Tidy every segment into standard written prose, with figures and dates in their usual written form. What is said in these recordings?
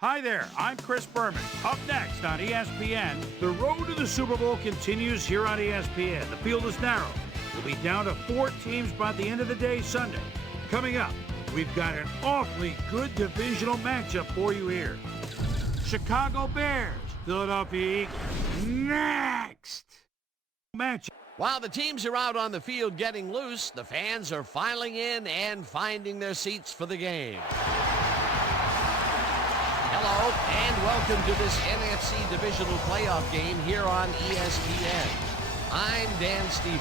Hi there, I'm Chris Berman. Up next on ESPN, the road to the Super Bowl continues here on ESPN. The field is narrow. We'll be down to 4 teams by the end of the day Sunday. Coming up, we've got an awfully good divisional matchup for you here. Chicago Bears, Philadelphia Eagles. Next matchup. While the teams are out on the field getting loose, the fans are filing in and finding their seats for the game. Hello, and welcome to this NFC Divisional Playoff game here on ESPN. I'm Dan Stevens.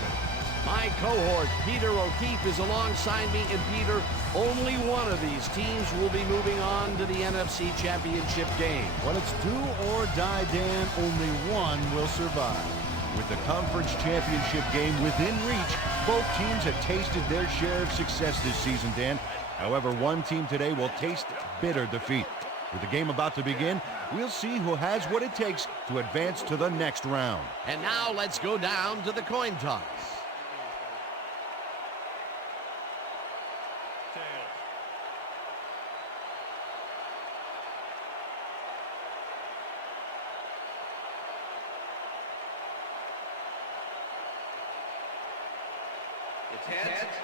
My cohort, Peter O'Keefe, is alongside me, and Peter, only one of these teams will be moving on to the NFC Championship game. When it's do or die, Dan, only one will survive. With the conference championship game within reach, both teams have tasted their share of success this season, Dan. However, one team today will taste bitter defeat. With the game about to begin, we'll see who has what it takes to advance to the next round. And now let's go down to the coin toss. It's heads.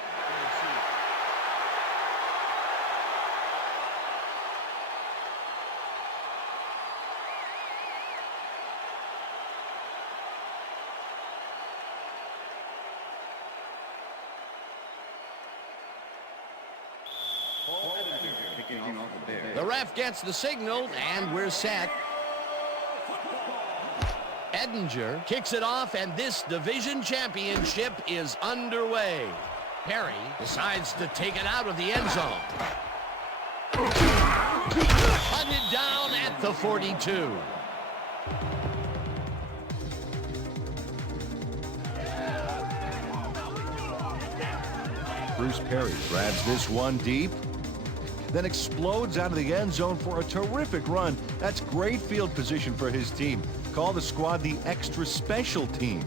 The ref gets the signal, and we're set. Edinger kicks it off, and this division championship is underway. Perry decides to take it out of the end zone. Hunted down at the 42. Bruce Perry grabs this one deep, then explodes out of the end zone for a terrific run. That's great field position for his team. Call the squad the extra special team.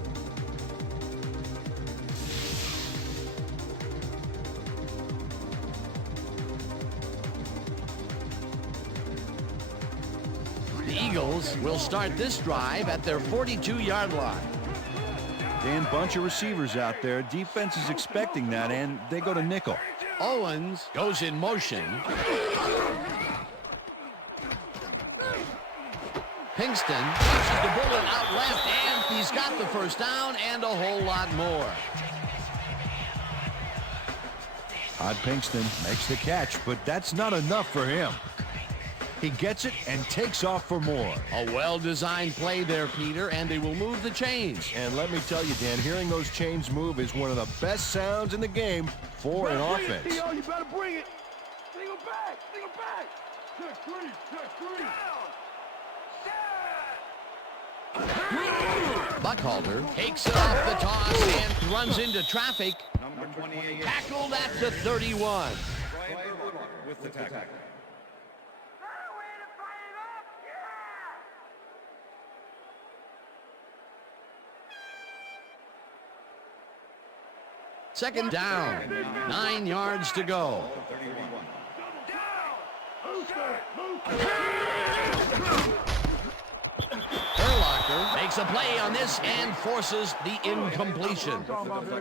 The Eagles will start this drive at their 42-yard line. Dan, bunch of receivers out there. Defense is expecting that, and they go to nickel. Owens goes in motion. Pinkston pushes the bullet out left, and he's got the first down and a whole lot more. Todd Pinkston makes the catch, but that's not enough for him. He gets it and takes off for more. A well-designed play there, Peter, and they will move the chains. And let me tell you, Dan, hearing those chains move is one of the best sounds in the game for an offense. Theo, you better bring it. Single back. Single back. Check three. Buckhalter takes it off the toss and runs into traffic. Number 28. Tackled at the 31. With the tackle. Second down, 9 yards to go. Urlacher makes a play on this and forces the incompletion.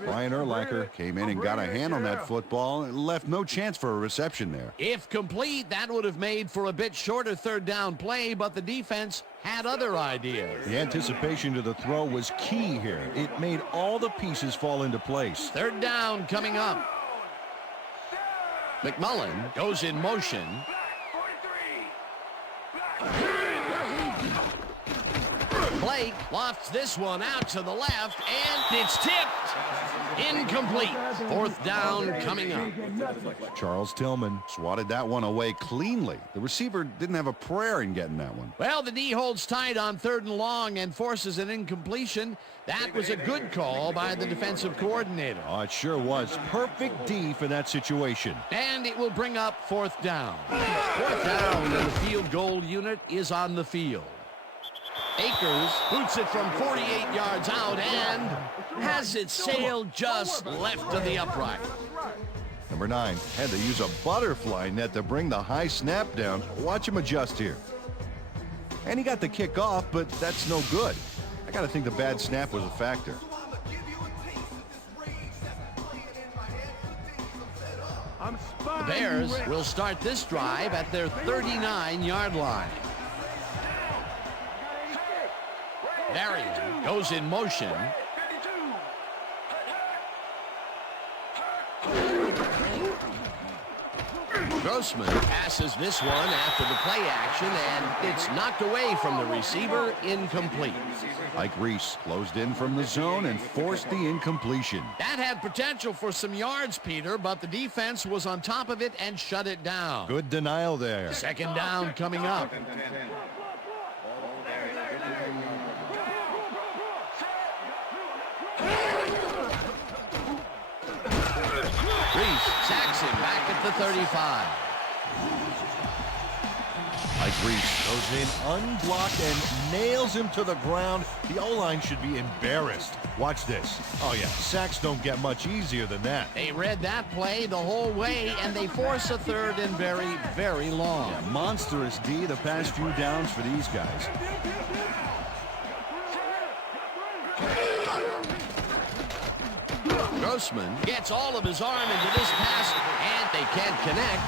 Brian Urlacher came in and got a hand on that football and left no chance for a reception there. If complete, that would have made for a bit shorter third down play, but the defense had other ideas. The anticipation to the throw was key here. It made all the pieces fall into place. Third down coming up. McMullen goes in motion. Blake lofts this one out to the left, and it's tipped. Incomplete. Fourth down coming up. Charles Tillman swatted that one away cleanly. The receiver didn't have a prayer in getting that one. Well, the D holds tight on third and long and forces an incompletion. That was a good call by the defensive coordinator. Oh, it sure was. Perfect D for that situation. And it will bring up fourth down. Fourth down, and the field goal unit is on the field. Akers boots it from 48 yards out and has it sailed just left of the upright. Number 9 had to use a butterfly net to bring the high snap down. Watch him adjust here. And he got the kick off, but that's no good. I got to think the bad snap was a factor. The Bears will start this drive at their 39-yard line. Varian goes in motion. Grossman passes this one after the play action, and it's knocked away from the receiver, incomplete. Ike Reese closed in from the zone and forced the incompletion. That had potential for some yards, Peter, but the defense was on top of it and shut it down. Good denial there. Second down coming up. Reese sacks him back at the 35. Ike Reese goes in unblocked and nails him to the ground. The O-line should be embarrassed. Watch this. Oh, yeah, sacks don't get much easier than that. They read that play the whole way, and they force a third and very, very long. Yeah, monstrous D the past few downs for these guys. Grossman gets all of his arm into this pass, and they can't connect.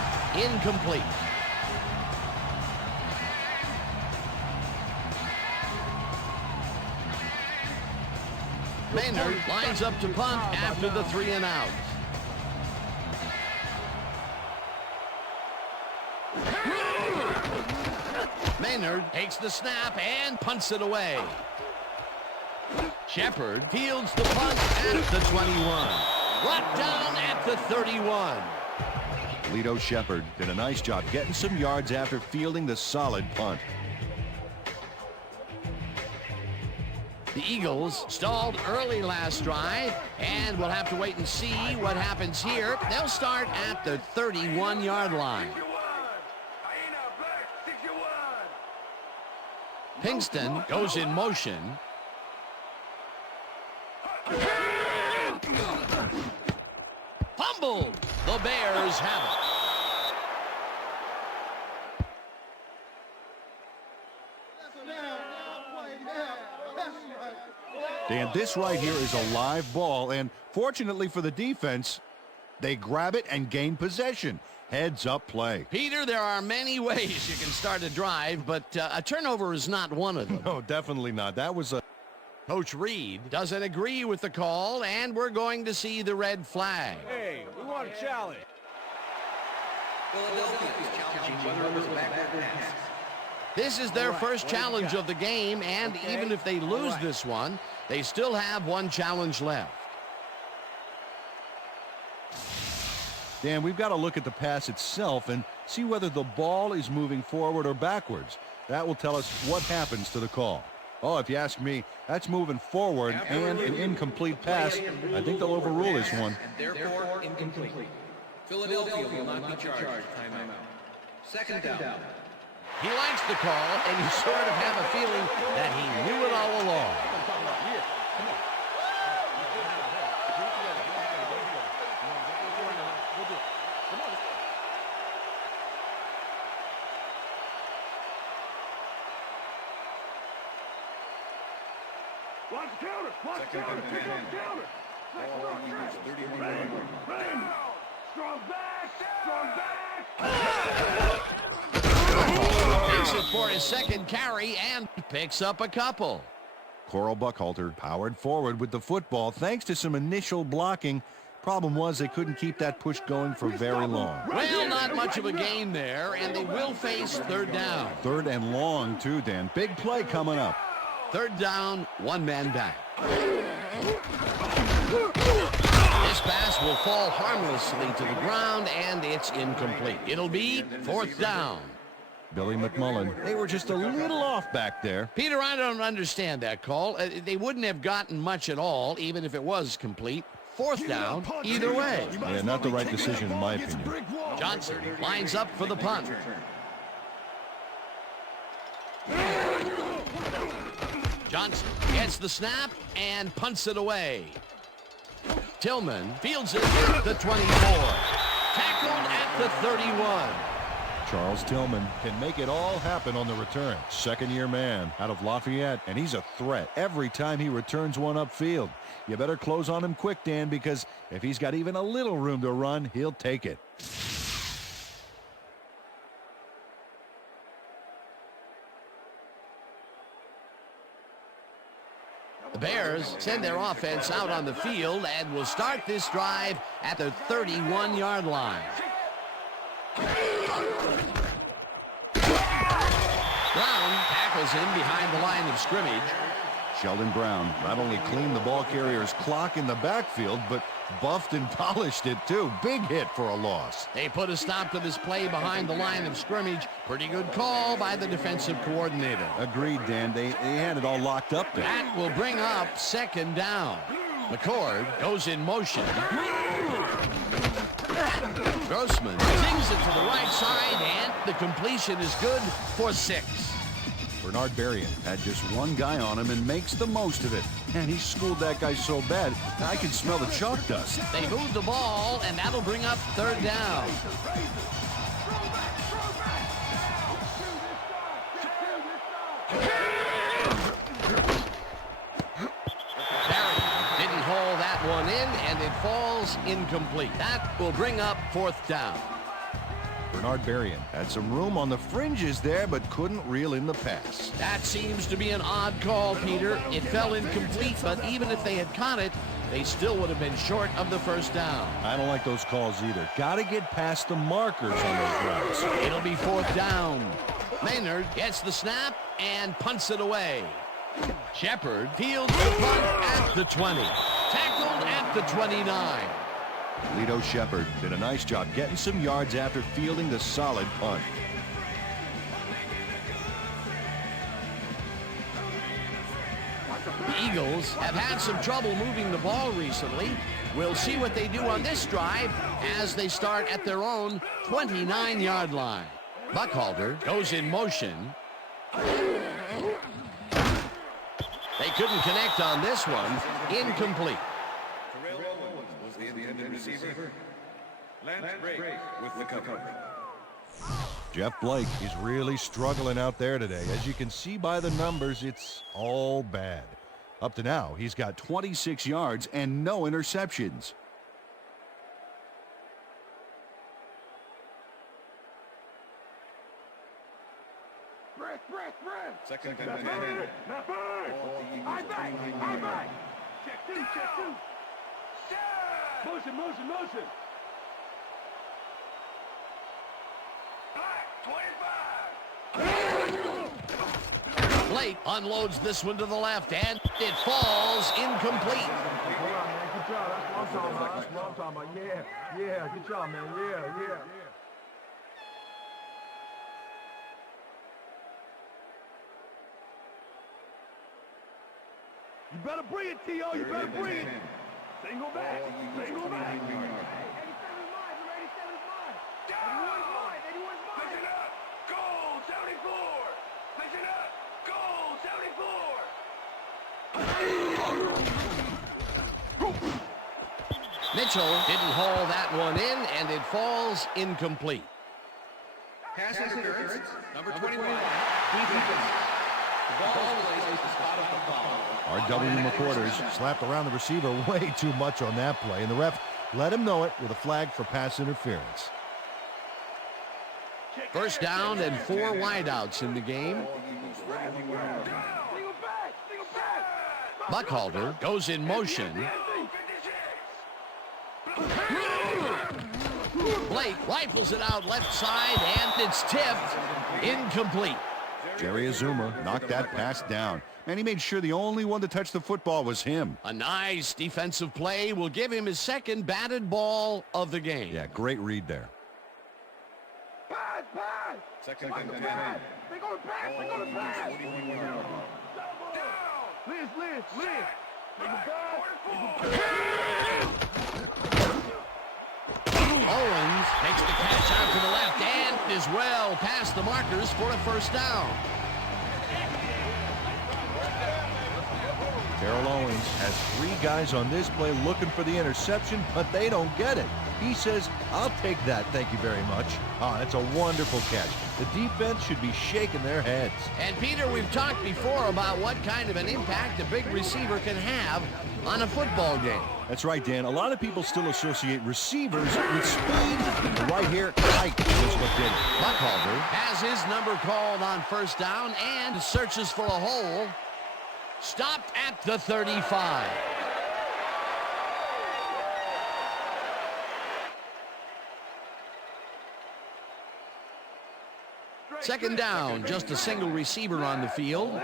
Incomplete. Maynard lines up to punt after the 3 and out. Maynard takes the snap and punts it away. Shepard fields the punt at the 21. Brought down at the 31. Lito Shepard did a nice job getting some yards after fielding the solid punt. The Eagles stalled early last drive, and we'll have to wait and see what happens here. They'll start at the 31-yard line. Pinkston goes in motion. Fumbled. The Bears have it. Dan, this right here is a live ball, and fortunately for the defense, they grab it and gain possession. Heads up play. Peter, there are many ways you can start a drive, but a turnover is not one of them. No, definitely not. That was a... Coach Reed doesn't agree with the call, and we're going to see the red flag. Hey, we want a challenge. This is their first challenge of the game, and even if they lose this one, they still have one challenge left. Dan, we've got to look at the pass itself and see whether the ball is moving forward or backwards. That will tell us what happens to the call. Oh, if you ask me, that's moving forward and an incomplete pass. I think they'll overrule this one. Therefore, incomplete. Philadelphia will not be charged. Timeout. Second down. He likes the call, and you sort of have a feeling that he knew it all along. Watch the counter. Watch the counter. Pick up counter. Bang. Strong back. Strong back. Takes it for his second carry and picks up a couple. Coral Buckhalter powered forward with the football thanks to some initial blocking. Problem was they couldn't keep that push going for very long. Well, not much of a gain there, and they will face third down. Third and long, too, Dan. Big play coming up. Third down, one man back. This pass will fall harmlessly to the ground, and it's incomplete. It'll be fourth down. Billy McMullen, they were just a little off back there. Peter, I don't understand that call. They wouldn't have gotten much at all, even if it was complete. Fourth down, either way. Yeah, not the right decision, in my opinion. Johnson lines up for the punt. Johnson gets the snap and punts it away. Tillman fields it at the 24. Tackled at the 31. Charles Tillman can make it all happen on the return. Second-year man out of Lafayette, and he's a threat every time he returns one upfield. You better close on him quick, Dan, because if he's got even a little room to run, he'll take it. The Bears send their offense out on the field and will start this drive at the 31-yard line. Brown tackles him behind the line of scrimmage. Sheldon Brown not only cleaned the ball carrier's clock in the backfield, but buffed and polished it too. Big hit for a loss. They put a stop to this play behind the line of scrimmage. Pretty good call by the defensive coordinator. Agreed, Dan. They had it all locked up there. That will bring up second down. McCord goes in motion. Grossman sings it to the right side, and the completion is good for 6. Bernard Berrien had just one guy on him and makes the most of it. And he schooled that guy so bad, I can smell the chalk dust. They move the ball, and that'll bring up third down. Barry didn't haul that one in, and it falls incomplete. That will bring up fourth down. Bernard Berrien had some room on the fringes there, but couldn't reel in the pass. That seems to be an odd call, Peter. It fell incomplete, but even if they had caught it, they still would have been short of the first down. I don't like those calls either. Got to get past the markers on those routes. It'll be fourth down. Maynard gets the snap and punts it away. Shepard fields the punt at the 20. Tackled at the 29. Lito Shepard did a nice job getting some yards after fielding the solid punt. The Eagles have had some trouble moving the ball recently. We'll see what they do on this drive as they start at their own 29-yard line. Buckhalter goes in motion. They couldn't connect on this one. Incomplete. The intended receiver. Lance Brake with the cover. Jeff Blake is really struggling out there today. As you can see by the numbers, it's all bad. Up to now, he's got 26 yards and no interceptions. Second and 10. Not bird. I back. Check two. Motion. Blake unloads this one to the left, and it falls incomplete. Good job. That's what I'm talking about. Yeah. Good job, man. Yeah. You better bring it, T.O. You better bring it. Single back. 87 is mine. 87 is mine. 81 is mine. 81 is mine. Listen up. Goal 74. Listen up. Goal 74. Mitchell didn't haul that one in, and it falls incomplete. Pass interference. Number 21. Defense. The ball was placed at the spot of the foul. R.W. McQuarters slapped around the receiver way too much on that play, and the ref let him know it with a flag for pass interference. First down and 4 wideouts in the game. Buckhalter goes in motion. Blake rifles it out left side, and it's tipped. Incomplete. Jerry Azuma knocked that pass down, and he made sure the only one to touch the football was him. A nice defensive play will give him his second batted ball of the game. Yeah, great read there. Pass. Second and 10. They're going to pass. Liz. Owens makes the catch out to the left and is well past the markers for a first down. Terrell Owens has 3 guys on this play looking for the interception, but they don't get it. He says, "I'll take that, thank you very much." Oh, that's a wonderful catch. The defense should be shaking their heads. And Peter, we've talked before about what kind of an impact a big receiver can have on a football game. That's right, Dan. A lot of people still associate receivers with speed. But right here, height is what did it. Buckhalter has his number called on first down and searches for a hole. Stopped at the 35. Second down, just a single receiver on the field.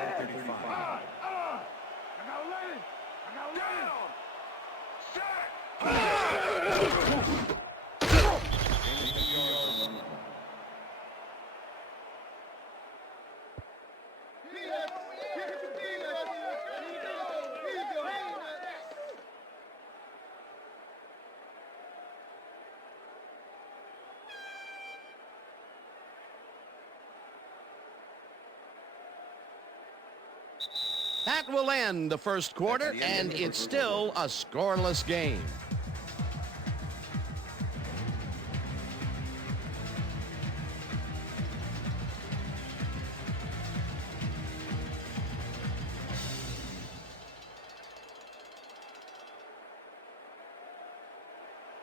That will end the first quarter, and it's still a scoreless game.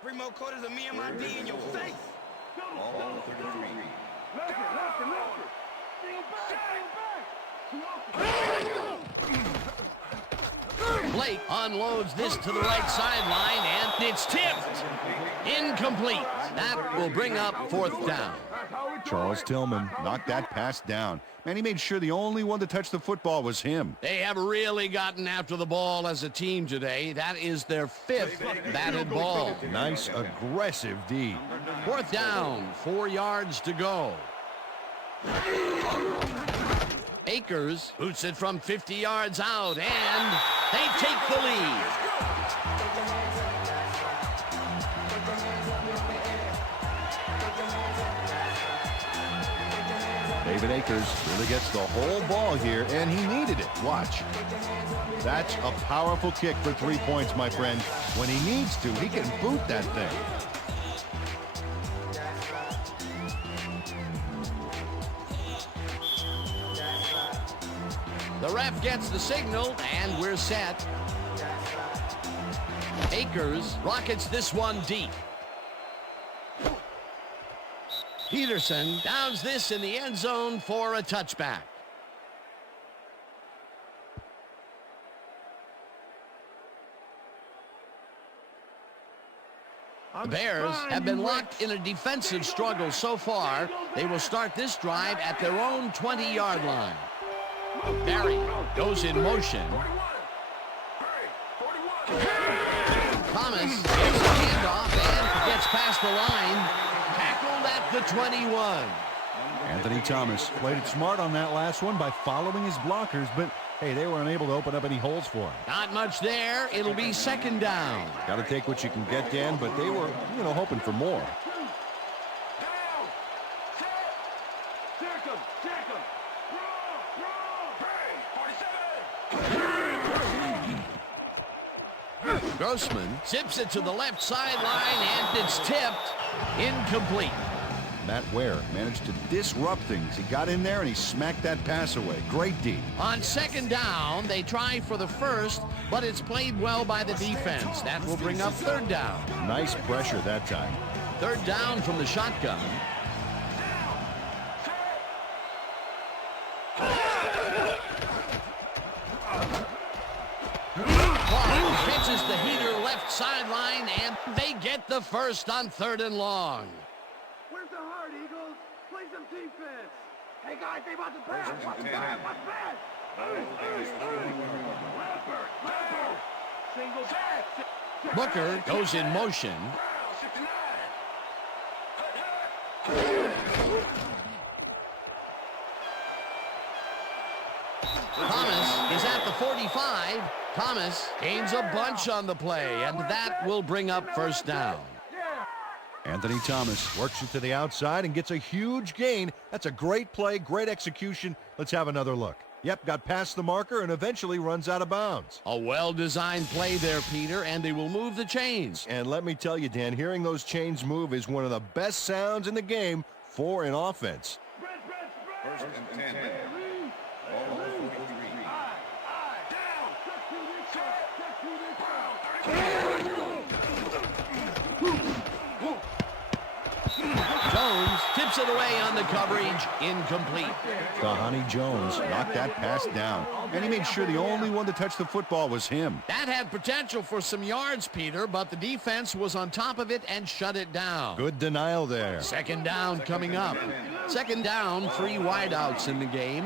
Bring more quarters of me and my D in your face. All 33. Left it. Single back. Blake unloads this to the right sideline, and it's tipped. Incomplete. That will bring up fourth down. Charles Tillman knocked that pass down. Man, he made sure the only one to touch the football was him. They have really gotten after the ball as a team today. That is their fifth batted ball. Nice, aggressive D. Fourth down, 4 yards to go. Akers boots it from 50 yards out, and they take the lead. David Akers really gets the whole ball here, and he needed it. Watch. That's a powerful kick for 3 points, my friend. When he needs to, he can boot that thing. The ref gets the signal, and we're set. Akers rockets this one deep. Peterson downs this in the end zone for a touchback. The Bears have been locked in a defensive struggle so far. They will start this drive at their own 20-yard line. Barry goes in motion. Thomas gets the handoff and gets past the line. Tackled at the 21. Anthony Thomas played it smart on that last one by following his blockers, but hey, they were unable to open up any holes for him. Not much there. It'll be second down. Got to take what you can get, Dan, but they were, hoping for more. Grossman zips it to the left sideline, and it's tipped. Incomplete. Matt Ware managed to disrupt things. He got in there and he smacked that pass away. Great D. On second down, they try for the first, but it's played well by the defense. That will bring up third down. Nice pressure that time. Third down from the shotgun. Pitches the heater left sideline, and they get the first on 3rd and long. Where's the heart, Eagles? Play some defense. Hey, guys, they about to pass. What's bad? Single back. Booker goes in motion. Thomas is at the 45. Thomas gains a bunch on the play, and that will bring up first down. Anthony Thomas works it to the outside and gets a huge gain. That's a great play, great execution. Let's have another look. Yep, got past the marker and eventually runs out of bounds. A well-designed play there, Peter, and they will move the chains. And let me tell you, Dan, hearing those chains move is one of the best sounds in the game for an offense. First and 10. Ball 43. Jones tips it away on the coverage. Incomplete. Dhani Jones knocked that pass down, and he made sure the only one to touch the football was him. That had potential for some yards, Peter, but the defense was on top of it and shut it down. Good denial there. Second down coming up. Second down, 3 wideouts in the game.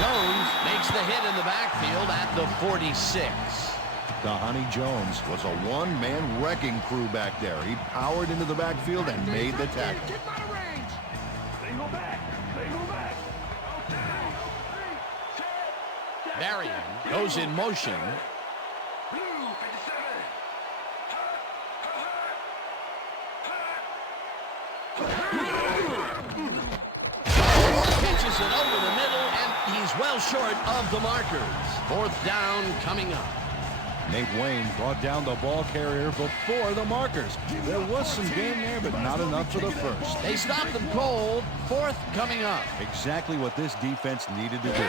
Jones makes the hit in the backfield at the 46. Dhani Jones was a one-man wrecking crew back there. He powered into the backfield and made the tackle. Single back. Marion goes in motion. Pitches it over the middle, and he's well short of the markers. Fourth down coming up. Nate Wayne brought down the ball carrier before the markers. There was some game there, but not enough for the first. They stopped them cold. Fourth coming up. Exactly what this defense needed to do.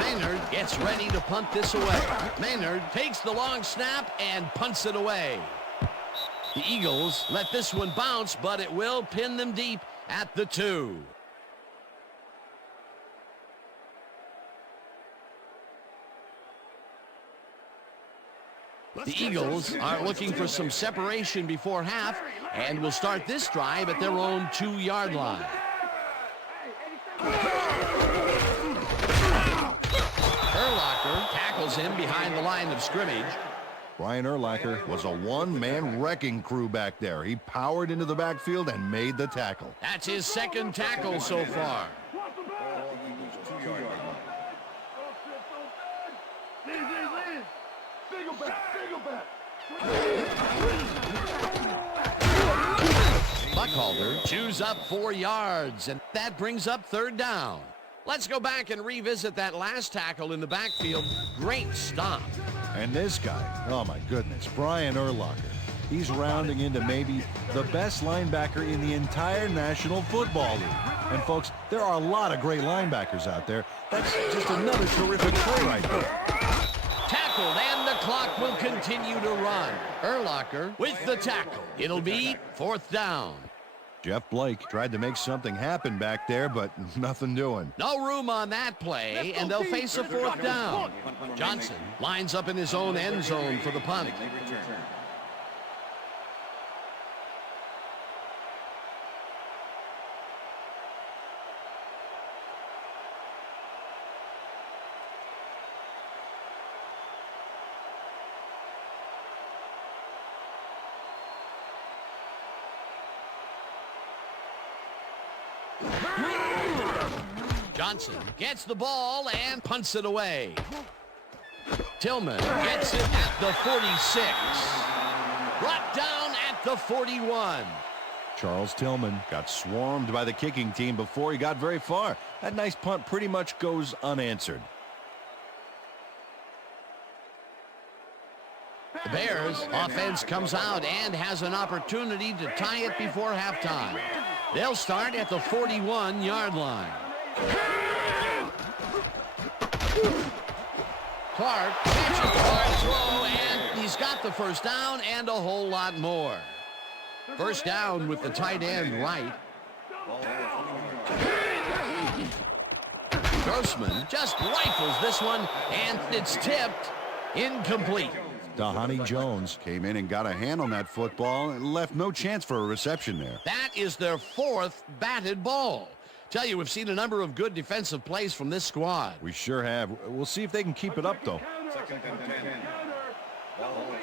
Maynard gets ready to punt this away. Maynard takes the long snap and punts it away. The Eagles let this one bounce, but it will pin them deep at the 2. The Eagles are looking for some separation before half and will start this drive at their own 2-yard line. Urlacher tackles him behind the line of scrimmage. Brian Urlacher was a one-man wrecking crew back there. He powered into the backfield and made the tackle. That's his second tackle so far. Ball equals 2-yard line. Buckhalter chews up 4 yards, and that brings up third down. Let's go back and revisit that last tackle in the backfield. Great stop. And this guy, oh my goodness, Brian Urlacher. He's rounding into maybe the best linebacker in the entire National Football League. And folks, there are a lot of great linebackers out there. That's just another terrific play right there. Tackled, and the clock will continue to run. Urlacher with the tackle. It'll be fourth down. Jeff Blake tried to make something happen back there, but nothing doing. No room on that play, and they'll face a fourth down. Johnson lines up in his own end zone for the punt. Johnson gets the ball and punts it away. Tillman gets it at the 46. Brought down at the 41. Charles Tillman got swarmed by the kicking team before he got very far. That nice punt pretty much goes unanswered. The Bears offense comes out and has an opportunity to tie it before halftime. They'll start at the 41-yard line. Clark catches the hard throw, and he's got the first down and a whole lot more. First down with the tight end right. Grossman just rifles this one, and it's tipped. Incomplete. Dhani Jones came in and got a hand on that football and left no chance for a reception there. That is their 4th batted ball. Tell you, we've seen a number of good defensive plays from this squad. We sure have. We'll see if they can keep it up, though. Second and 10. Ball 21.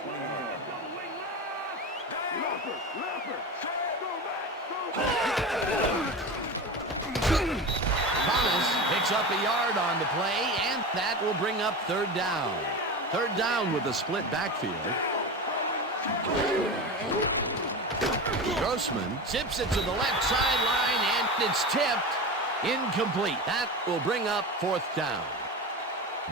Thomas picks up a yard on the play, and that will bring up third down. Third down with a split backfield. Grossman zips it to the left sideline, and it's tipped. Incomplete. That will bring up 4th down.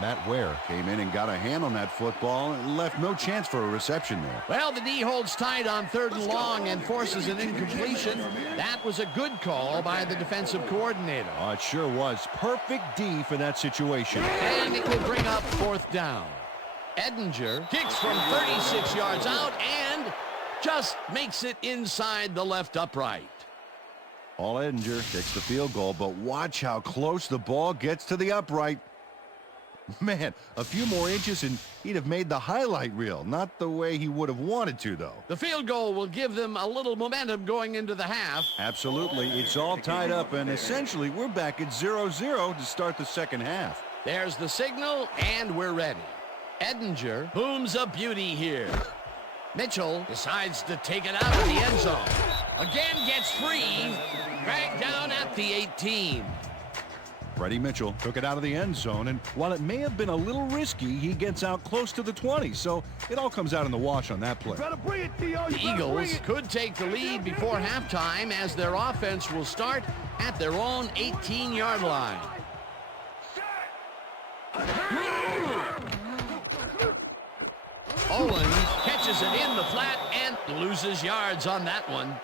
Matt Ware came in and got a hand on that football and left no chance for a reception there. Well, the D holds tight on 3rd and long and forces an incompletion. That was a good call by the defensive coordinator. Oh, it sure was. Perfect D for that situation. And it will bring up 4th down. Edinger kicks from 36 yards out and just makes it inside the left upright. Paul Edinger takes the field goal, but watch how close the ball gets to the upright. Man, a few more inches and he'd have made the highlight reel. Not the way he would have wanted to, though. The field goal will give them a little momentum going into the half. Absolutely. It's all tied up, and essentially we're back at 0-0 to start the second half. There's the signal, and we're ready. Edinger booms a beauty here. Mitchell decides to take it out of the end zone. Again gets free. Dragged down at the 18. Freddie Mitchell took it out of the end zone, and while it may have been a little risky, he gets out close to the 20, so it all comes out in the wash on that play. The Eagles could take the lead before halftime as their offense will start at their own 18-yard line. Owens catches it in the flat and loses yards on that one.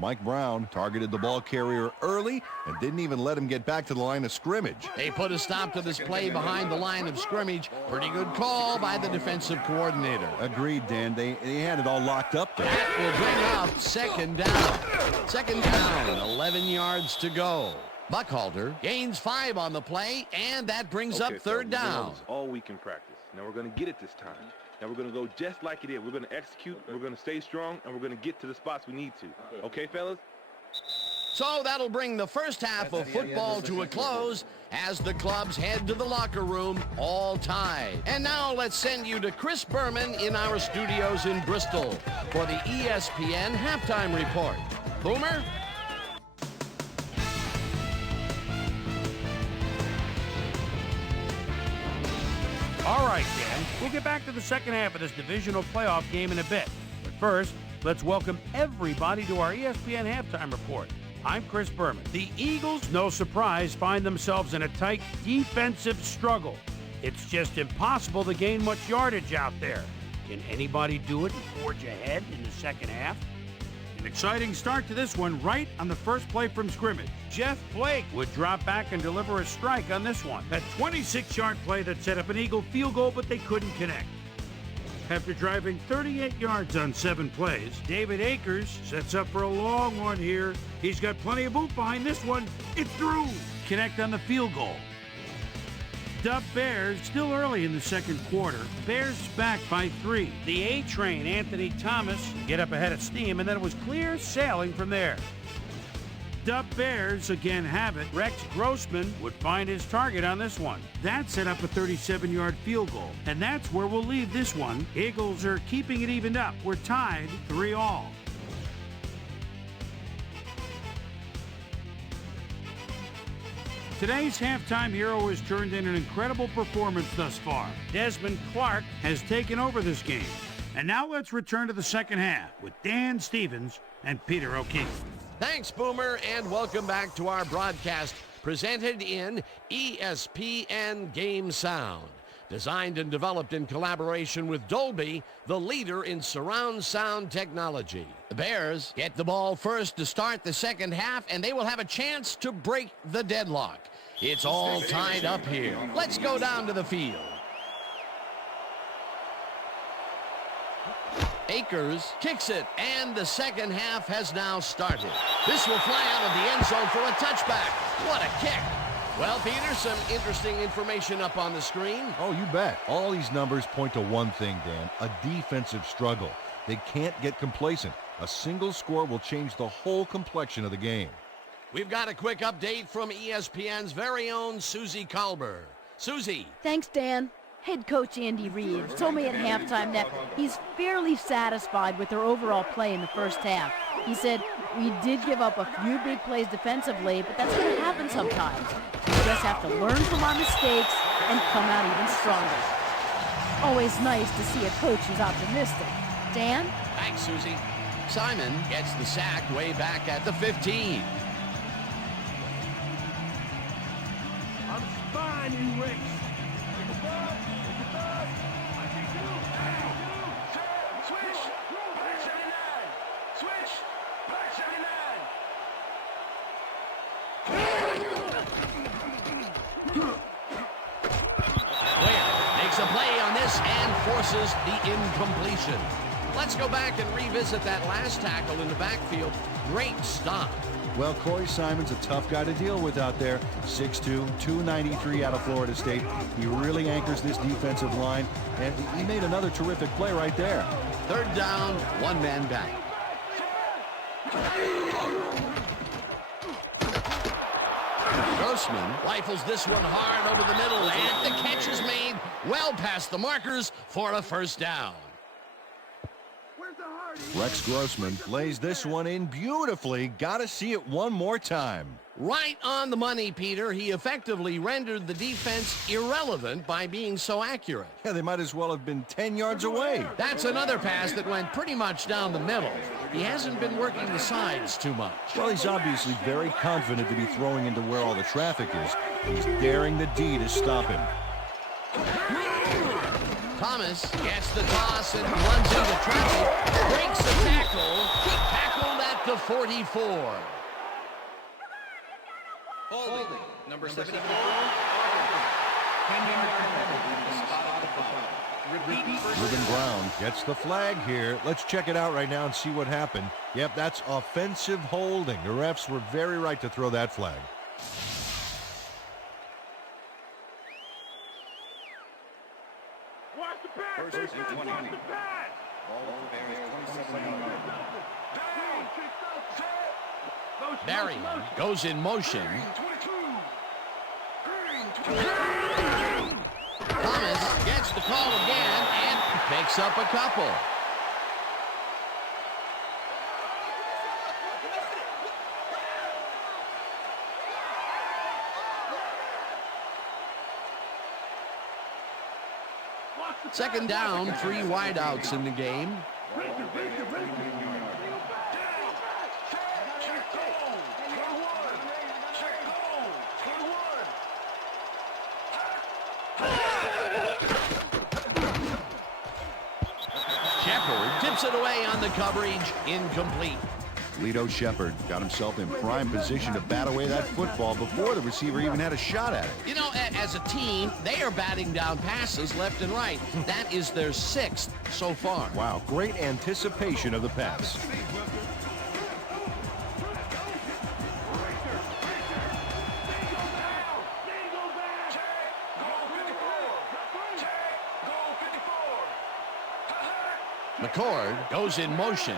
Mike Brown targeted the ball carrier early and didn't even let him get back to the line of scrimmage. They put a stop to this play behind the line of scrimmage. Pretty good call by the defensive coordinator. Agreed, Dan. They had it all locked up there. That will bring up 2nd down. 2nd down, 11 yards to go. Buckhalter gains 5 on the play, and that brings up 3rd down. All week in practice. Now we're going to get it this time. Now we're going to go just like it is. We're going to execute, we're going to stay strong, and we're going to get to the spots we need to. Okay, fellas? So that'll bring the first half of football to a close as the clubs head to the locker room, all tied. And now let's send you to Chris Berman in our studios in Bristol for the ESPN Halftime Report. Boomer? All right, Dan, we'll get back to the second half of this divisional playoff game in a bit. But first, let's welcome everybody to our ESPN Halftime Report. I'm Chris Berman. The Eagles, no surprise, find themselves in a tight defensive struggle. It's just impossible to gain much yardage out there. Can anybody do it and forge ahead in the second half? An exciting start to this one right on the first play from scrimmage. Jeff Blake would drop back and deliver a strike on this one. That 26-yard play that set up an Eagle field goal, but they couldn't connect. After driving 38 yards on 7 plays, David Akers sets up for a long one here. He's got plenty of boot behind this one. It's through. Connect on the field goal. Dub Bears still early in the second quarter. Bears back by 3. The A-Train, Anthony Thomas, get up ahead of steam, and then it was clear sailing from there. Dub Bears again have it. Rex Grossman would find his target on this one. That set up a 37-yard field goal, and that's where we'll leave this one. Eagles are keeping it evened up. We're tied 3-3. Today's halftime hero has turned in an incredible performance thus far. Desmond Clark has taken over this game. And now let's return to the second half with Dan Stevens and Peter O'Keefe. Thanks, Boomer, and welcome back to our broadcast presented in ESPN Game Sound. Designed and developed in collaboration with Dolby, the leader in surround sound technology. The Bears get the ball first to start the second half, and they will have a chance to break the deadlock. It's all tied up here. Let's go down to the field. Akers kicks it, and the second half has now started. This will fly out of the end zone for a touchback. What a kick. Well, Peter, some interesting information up on the screen. Oh, you bet. All these numbers point to one thing, Dan, a defensive struggle. They can't get complacent. A single score will change the whole complexion of the game. We've got a quick update from ESPN's very own Susie Kalber. Susie. Thanks, Dan. Head coach Andy Reid told me at halftime that he's fairly satisfied with their overall play in the first half. He said, we did give up a few big plays defensively, but that's going to happen sometimes. We just have to learn from our mistakes and come out even stronger. Always nice to see a coach who's optimistic. Dan? Thanks, Susie. Simon gets the sack way back at the 15. I'm spine, you Ricks. Switch, back 79. Switch, back 79. Ware makes a play on this and forces the incompletion. Let's go back and revisit that last tackle in the backfield. Great stop. Well, Corey Simon's a tough guy to deal with out there. 6'2", 293 out of Florida State. He really anchors this defensive line, and he made another terrific play right there. Third down, one man back. Grossman rifles this one hard over the middle, and the catch is made well past the markers for a first down. Rex Grossman lays this one in beautifully. Got to see it one more time. Right on the money, Peter. He effectively rendered the defense irrelevant by being so accurate. Yeah, they might as well have been 10 yards away. That's another pass that went pretty much down the middle. He hasn't been working the sides too much. Well, he's obviously very confident to be throwing into where all the traffic is. He's daring the D to stop him. Thomas gets the toss and runs into traffic, breaks the tackle, tackled at the 44. Holding. Number 74. Ruben Brown gets the flag here. Let's check it out right now and see what happened. Yep, that's offensive holding. The refs were very right to throw that flag. Watch the pass. First and 20. Watch the pass. Marion goes in motion. Thomas gets the call again and picks up a couple. Second down, 3 wideouts in the game. Shepard tips it away on the coverage, incomplete. Lito Shepard got himself in prime position to bat away that football before the receiver even had a shot at it. You know, as a team, they are batting down passes left and right. That is their 6th so far. Wow, great anticipation of the pass. McCord goes in motion.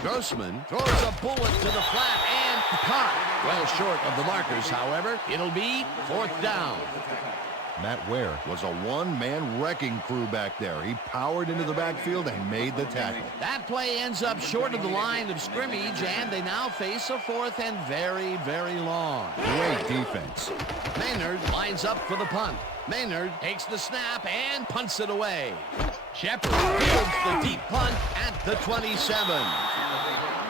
Grossman throws a bullet to the flat and caught. Well short of the markers, however. It'll be 4th down. Matt Ware was a one-man wrecking crew back there. He powered into the backfield and made the tackle. That play ends up short of the line of scrimmage, and they now face a 4th and very, very long. Great defense. Maynard lines up for the punt. Maynard takes the snap and punts it away. Shepard fields the deep punt at the 27.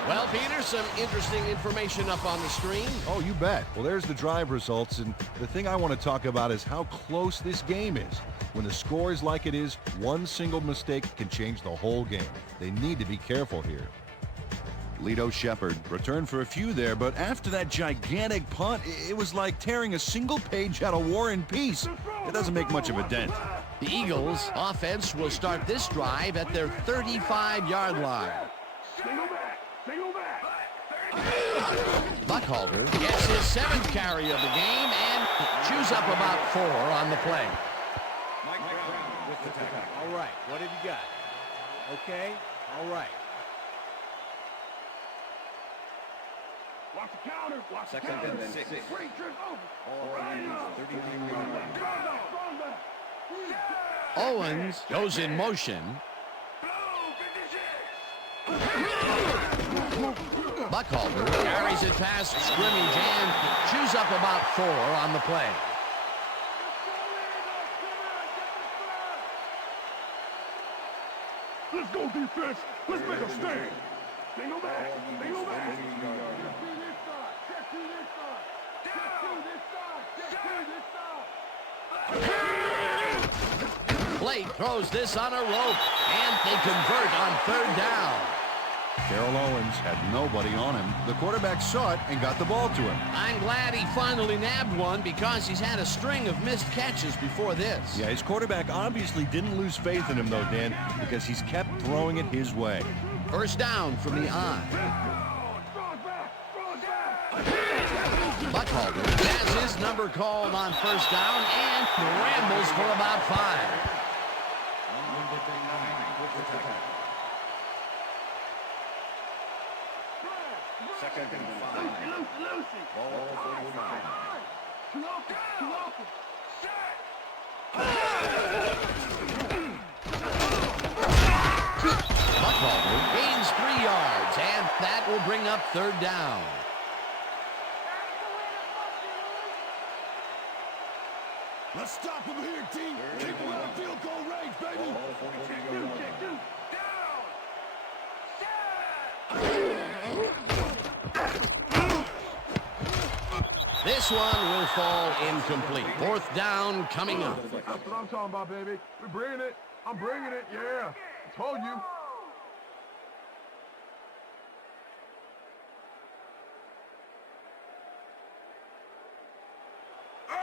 Well, Peter, some interesting information up on the screen. Oh, you bet. Well, there's the drive results, and the thing I want to talk about is how close this game is. When the score is like it is, one single mistake can change the whole game. They need to be careful here. Lito Shepard returned for a few there, but after that gigantic punt, it was like tearing a single page out of War and Peace. It doesn't make much of a dent. The Eagles' offense will start this drive at their 35-yard line. Buckhalter gets his 7th carry of the game and chews up about 4 on the play. All right, what have you got? Okay, all right. Watch the counter. Watch the Second counter. and 6. Free trip over. All right, 33-yard Owens goes in motion. Buckhalter carries it past scrimmage and chews up about 4 on the play. Let's go, defense. Let's make a stand. Single back. Single back. Check to this side. Check to this side. Check to this side. Check to this side. Blake throws this on a rope, and they convert on 3rd down. Terrell Owens had nobody on him. The quarterback saw it and got the ball to him. I'm glad he finally nabbed one because he's had a string of missed catches before this. Yeah, his quarterback obviously didn't lose faith in him, though, Dan, because he's kept throwing it his way. 1st down from the I. Buckhalter has his number called on 1st down and rambles for about 5. Second and 5. Ball 45. Buckhalter gains 3 yards, and that will bring up 3rd down. Let's stop him here, team. Keep him out of field goal range, baby. Ball 42 yards. This one will fall incomplete. 4th down coming up. That's what I'm talking about, baby. We're bringing it. I'm bringing it. Yeah. I told you.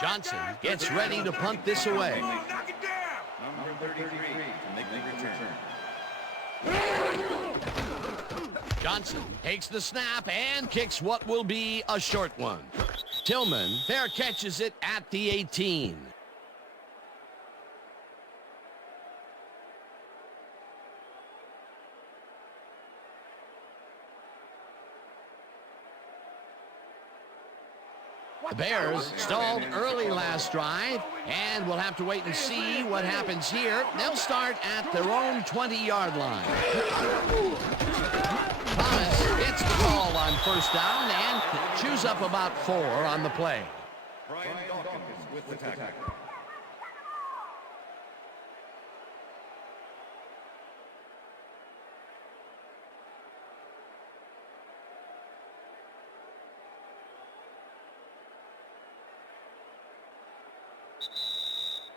Johnson gets ready to punt this away. Knock it down. Number 33 to make the return. Johnson takes the snap and kicks what will be a short one. Tillman fair catches it at the 18. The Bears stalled early last drive, and we'll have to wait and see what happens here. They'll start at their own 20-yard line. Thomas gets the call on 1st down and chews up about 4 on the play. Brian Dawkins with the tackle.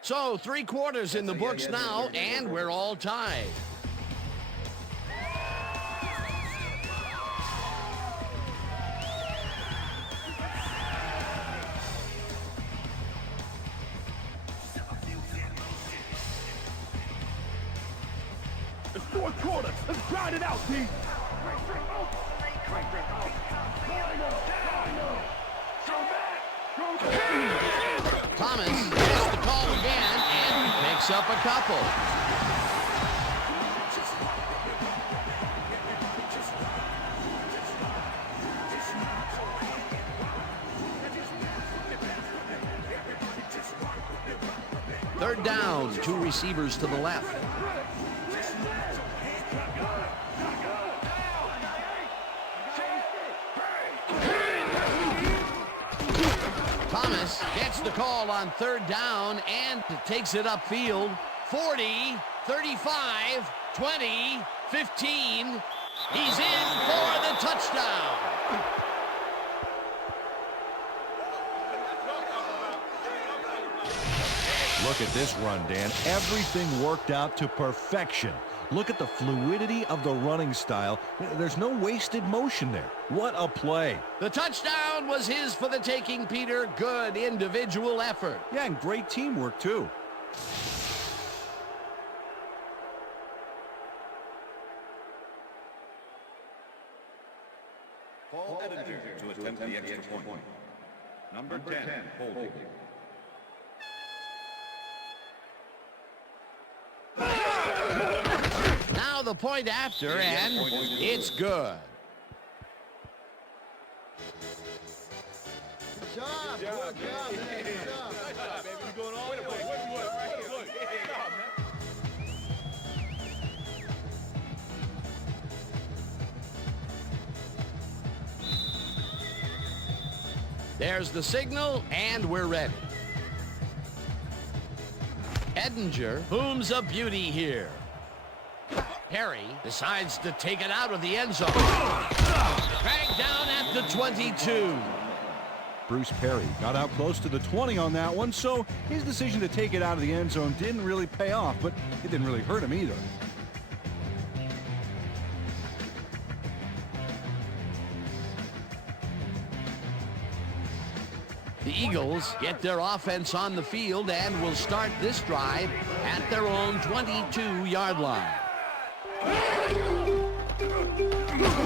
So 3 quarters in the books now, and we're all tied. It's 4th quarter. Let's grind it out, team. Thomas gets the call again and picks up a couple. Third down, 2 receivers to the left. Thomas gets the call on 3rd down and takes it upfield. 40, 35, 20, 15. He's in for the touchdown. Look at this run, Dan. Everything worked out to perfection. Look at the fluidity of the running style. There's no wasted motion there. What a play. The touchdown was his for the taking, Peter. Good individual effort. Yeah, and great teamwork, too. Paul Edinger to attempt the extra point. Number 10, holding. Now the point after, and it's good. Good job, man. Good job. Nice job, baby. You're going all the way. Look. Good job, man. There's the signal, and we're ready. Edinger booms a beauty here. Perry decides to take it out of the end zone. Dragged down at the 22. Bruce Perry got out close to the 20 on that one, so his decision to take it out of the end zone didn't really pay off, but it didn't really hurt him either. The Eagles get their offense on the field and will start this drive at their own 22-yard line.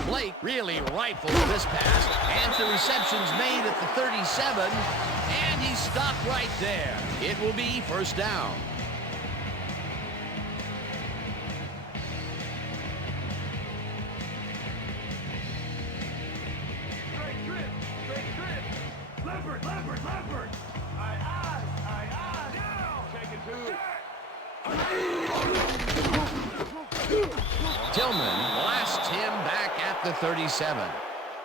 Blake really rifles this pass, and the reception's made at the 37, and he's stopped right there. It will be first down. Leopard! Aye, now! Take it to... Tillman blasts him back at the 37.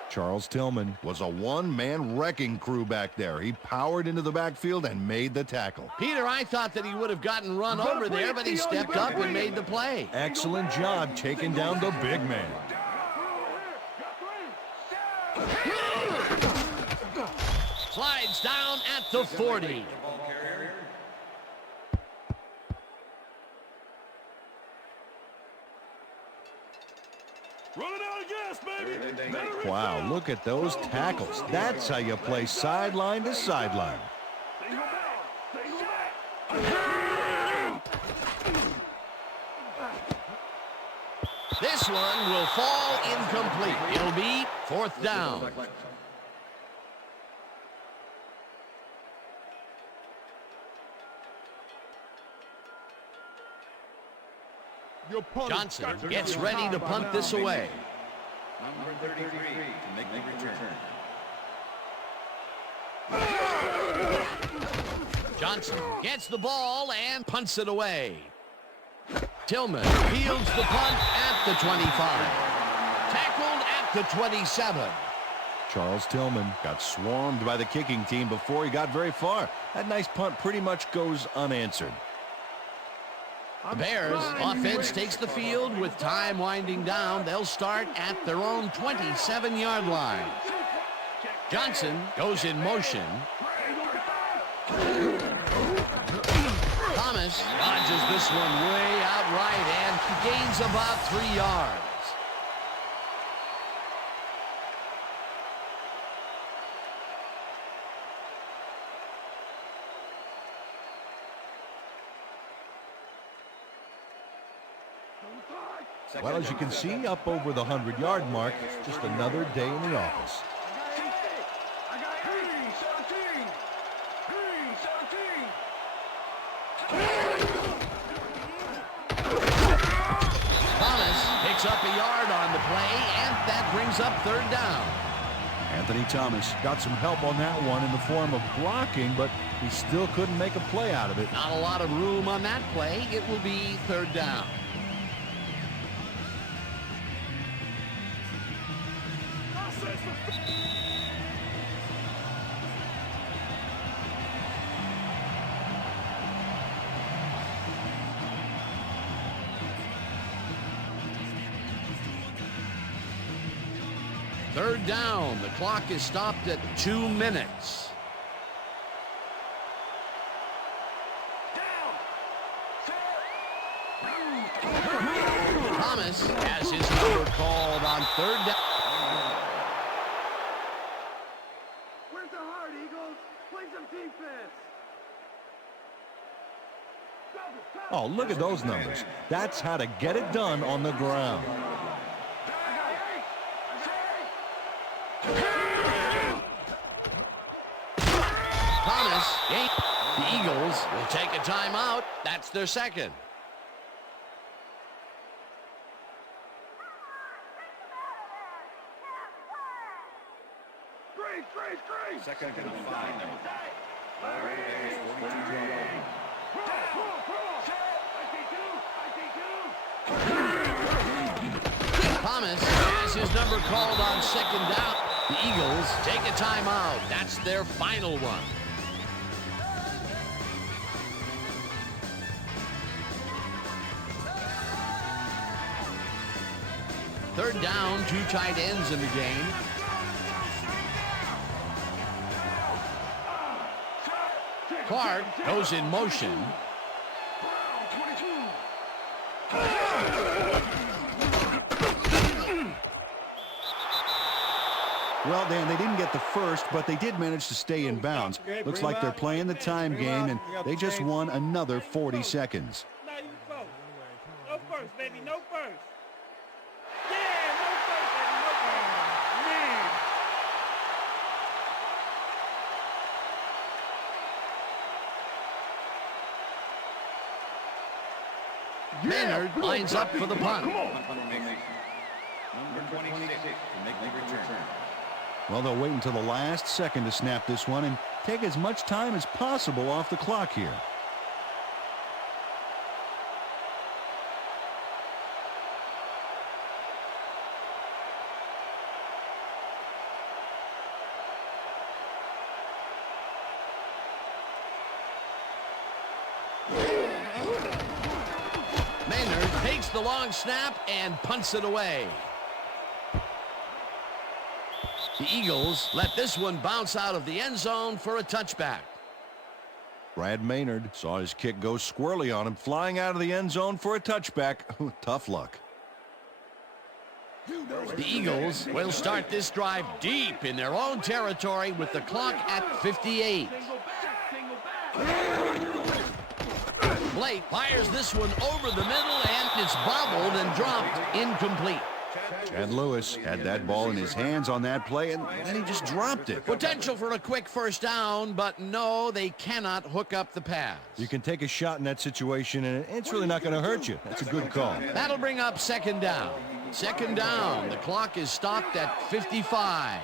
Charles Tillman was a one-man wrecking crew back there. He powered into the backfield and made the tackle. Peter, I thought that he would have gotten run over there, but he stepped up and made the play. Excellent job taking down the big man. Slides down at the 40. Running out of gas, baby! Wow, look at those tackles. That's how you play sideline to sideline. This one will fall incomplete. It'll be fourth down. Johnson gets ready to punt this away. Number 33 to make the return. Johnson gets the ball and punts it away. Tillman fields the punt at the 25. Tackled at the 27. Charles Tillman got swarmed by the kicking team before he got very far. That nice punt pretty much goes unanswered. The Bears offense takes the field with time winding down. They'll start at their own 27-yard line. Johnson goes in motion. Thomas dodges this one way out right and gains about 3 yards. Well, as you can see, up over the 100-yard mark, just another day in the office. Thomas picks up a yard on the play, and that brings up third down. Anthony Thomas got some help on that one in the form of blocking, but he still couldn't make a play out of it. Not a lot of room on that play. It will be third down. Third down. The clock is stopped at 2 minutes. Thomas has his number called on third down. Where's the heart, Eagles? Play some defense. Oh, look at those numbers. That's how to get it done on the ground. Thomas, the Eagles will take a timeout. That's their second. Second and 5 now. Bears 42-yard Thomas has his number called on second down. The Eagles take a timeout. That's their final one. Third down, 2 tight ends in the game. Clark goes in motion. Well, Dan, they didn't get the first, but they did manage to stay in bounds. Looks like they're playing the time game, and they just won another 40 seconds. No, you first. No first, baby. No first. Yeah, no first, baby. No first. Man. Maynard lines up for the punt. Number 26 to make the return. Well, they'll wait until the last second to snap this one and take as much time as possible off the clock here. Maynard takes the long snap and punts it away. The Eagles let this one bounce out of the end zone for a touchback. Brad Maynard saw his kick go squirrely on him, flying out of the end zone for a touchback. Tough luck. The Eagles will start this drive deep in their own territory with the clock at 58. Blake fires this one over the middle, and it's bobbled and dropped incomplete. Chad Lewis had that ball in his hands on that play, and then he just dropped it. Potential for a quick first down, but no, they cannot hook up the pass. You can take a shot in that situation, and it's really not going to hurt you. That's a good call. That'll bring up second down. Second down. The clock is stopped at 55.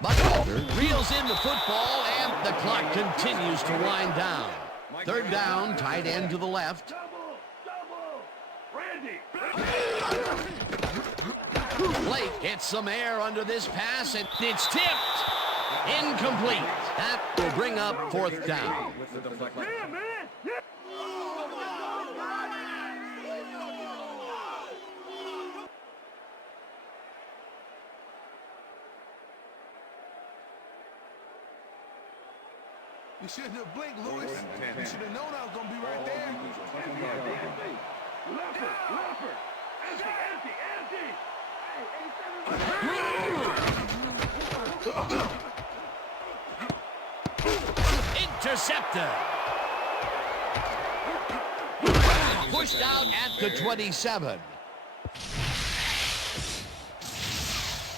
Buckholder reels in the football, and the clock continues to wind down. Third down, tight end to the left. Blake gets some air under this pass, and it's tipped. Incomplete. That will bring up fourth down. You shouldn't have blinked, Lewis. You should have known I was going to be right there. Leopard. Empty. Intercepted. Pushed out at the 27.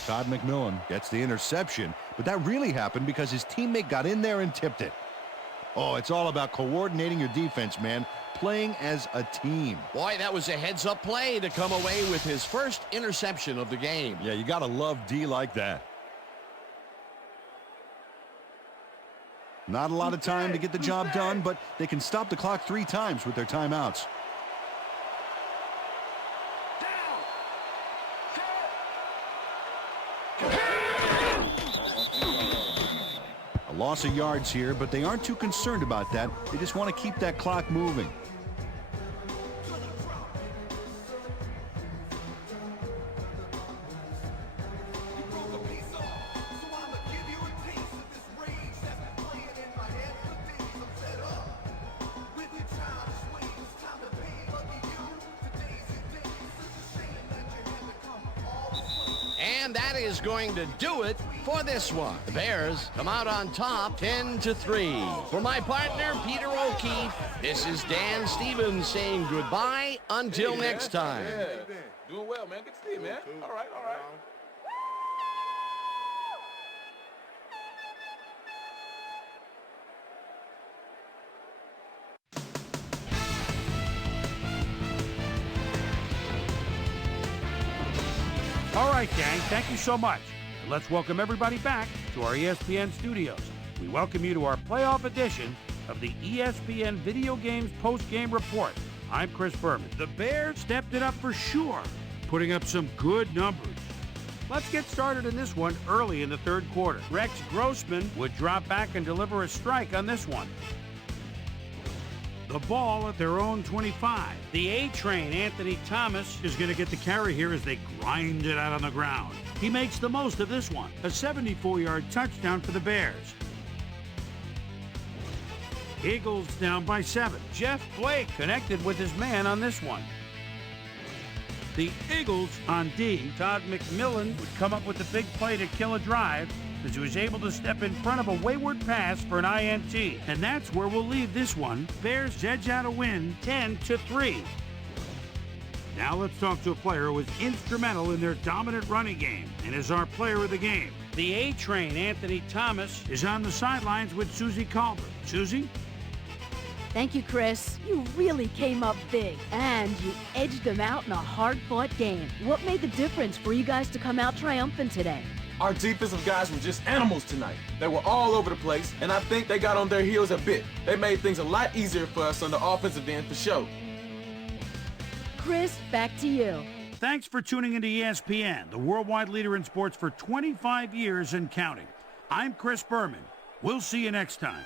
Todd McMillan gets the interception, but that really happened because his teammate got in there and tipped it. Oh, it's all about coordinating your defense, man. Playing as a team. Boy, that was a heads-up play to come away with his first interception of the game. Yeah, you got to love D like that. Not a lot of time to get the job done, but they can stop the clock 3 times with their timeouts. Loss of yards here, but they aren't too concerned about that. They just want to keep that clock moving. And that is going to do it for this one. The Bears come out on top 10-3. For my partner, Peter O'Keefe, this is Dan Stevens saying goodbye until next time. Yeah. Doing well, man. Good to see you, man. All right. All right, gang, thank you so much. And let's welcome everybody back to our ESPN studios. We welcome you to our playoff edition of the ESPN Video Games Post-Game Report. I'm Chris Berman. The Bears stepped it up for sure, putting up some good numbers. Let's get started in this one early in the third quarter. Rex Grossman would drop back and deliver a strike on this one. The ball at their own 25. The A-Train, Anthony Thomas, is going to get the carry here as they grind it out on the ground. He makes the most of this one. A 74-yard touchdown for the Bears. Eagles down by 7. Jeff Blake connected with his man on this one. The Eagles on D. Todd McMillan would come up with the big play to kill a drive as he was able to step in front of a wayward pass for an INT. And that's where we'll leave this one. Bears edge out a win 10-3. Now let's talk to a player who was instrumental in their dominant running game and is our player of the game. The A-Train, Anthony Thomas, is on the sidelines with Susie Calvert. Susie? Thank you, Chris. You really came up big, and you edged them out in a hard-fought game. What made the difference for you guys to come out triumphant today? Our defensive guys were just animals tonight. They were all over the place, and I think they got on their heels a bit. They made things a lot easier for us on the offensive end for sure. Chris, back to you. Thanks for tuning into ESPN, the worldwide leader in sports for 25 years and counting. I'm Chris Berman. We'll see you next time.